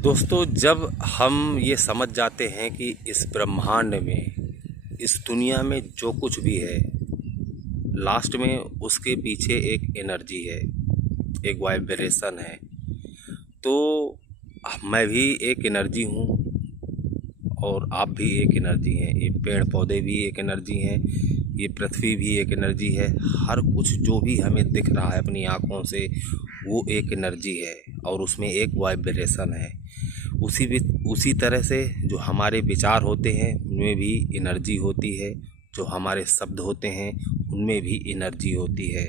दोस्तों, जब हम ये समझ जाते हैं कि इस ब्रह्मांड में, इस दुनिया में जो कुछ भी है, लास्ट में उसके पीछे एक एनर्जी है, एक वाइब्रेशन है। तो मैं भी एक एनर्जी हूँ और आप भी एक एनर्जी हैं। ये पेड़ पौधे भी एक एनर्जी हैं, ये पृथ्वी भी एक एनर्जी है। हर कुछ जो भी हमें दिख रहा है अपनी आँखों से, वो एक एनर्जी है और उसमें एक वाइब्रेशन है। उसी तरह से जो हमारे विचार होते हैं उनमें भी एनर्जी होती है, जो हमारे शब्द होते हैं उनमें भी एनर्जी होती है।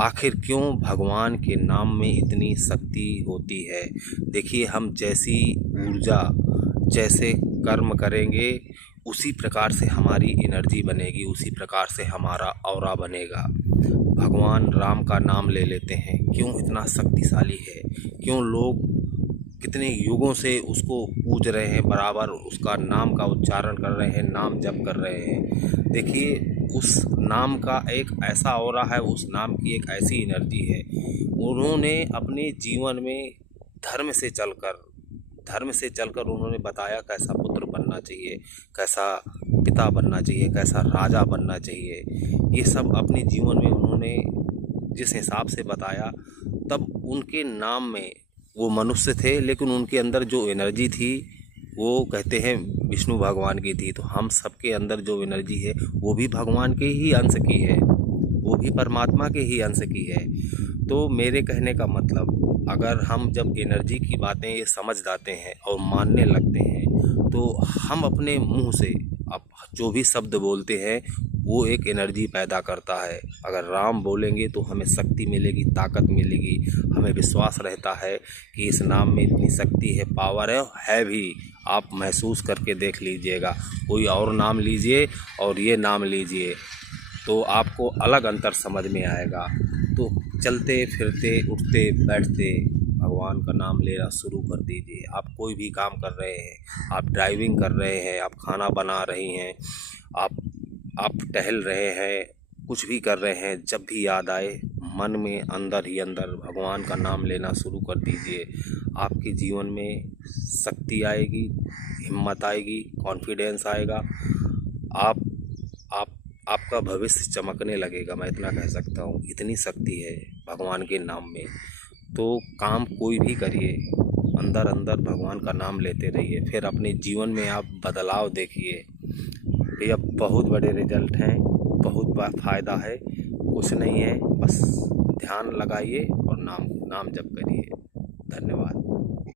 आखिर क्यों भगवान के नाम में इतनी शक्ति होती है? देखिए, हम जैसी ऊर्जा, जैसे कर्म करेंगे, उसी प्रकार से हमारी एनर्जी बनेगी, उसी प्रकार से हमारा ऑरा बनेगा। भगवान राम का नाम ले लेते हैं, क्यों इतना शक्तिशाली है? क्यों लोग कितने युगों से उसको पूज रहे हैं, बराबर उसका नाम का उच्चारण कर रहे हैं, नाम जप कर रहे हैं। देखिए, उस नाम का एक ऐसा ऑरा है, उस नाम की एक ऐसी एनर्जी है। उन्होंने अपने जीवन में धर्म से चलकर उन्होंने बताया कैसा पुत्र बनना चाहिए, कैसा पिता बनना चाहिए, कैसा राजा बनना चाहिए। ये सब अपने जीवन में उन्होंने जिस हिसाब से बताया, तब उनके नाम में, वो मनुष्य थे लेकिन उनके अंदर जो एनर्जी थी वो कहते हैं विष्णु भगवान की थी। तो हम सबके अंदर जो एनर्जी है वो भी भगवान के ही अंश की है, वो भी परमात्मा के ही अंश की है। तो मेरे कहने का मतलब, अगर हम जब एनर्जी की बातें ये समझ जाते हैं और मानने लगते हैं, तो हम अपने मुंह से अब जो भी शब्द बोलते हैं वो एक एनर्जी पैदा करता है। अगर राम बोलेंगे तो हमें शक्ति मिलेगी, ताकत मिलेगी, हमें विश्वास रहता है कि इस नाम में इतनी शक्ति है, पावर है भी। आप महसूस करके देख लीजिएगा, कोई और नाम लीजिए और ये नाम लीजिए तो आपको अलग अंतर समझ में आएगा। तो चलते फिरते उठते बैठते भगवान का नाम लेना शुरू कर दीजिए। आप कोई भी काम कर रहे हैं, आप ड्राइविंग कर रहे हैं, आप खाना बना रही हैं, आप टहल रहे हैं, कुछ भी कर रहे हैं, जब भी याद आए मन में अंदर ही अंदर भगवान का नाम लेना शुरू कर दीजिए। आपके जीवन में शक्ति आएगी, हिम्मत आएगी, कॉन्फिडेंस आएगा। आप आपका भविष्य चमकने लगेगा। मैं इतना कह सकता हूँ, इतनी शक्ति है भगवान के नाम में। तो काम कोई भी करिए, अंदर अंदर भगवान का नाम लेते रहिए, फिर अपने जीवन में आप बदलाव देखिए। भैया, बहुत बड़े रिजल्ट हैं, बहुत फ़ायदा है। कुछ नहीं है, बस ध्यान लगाइए और नाम जप करिए। धन्यवाद।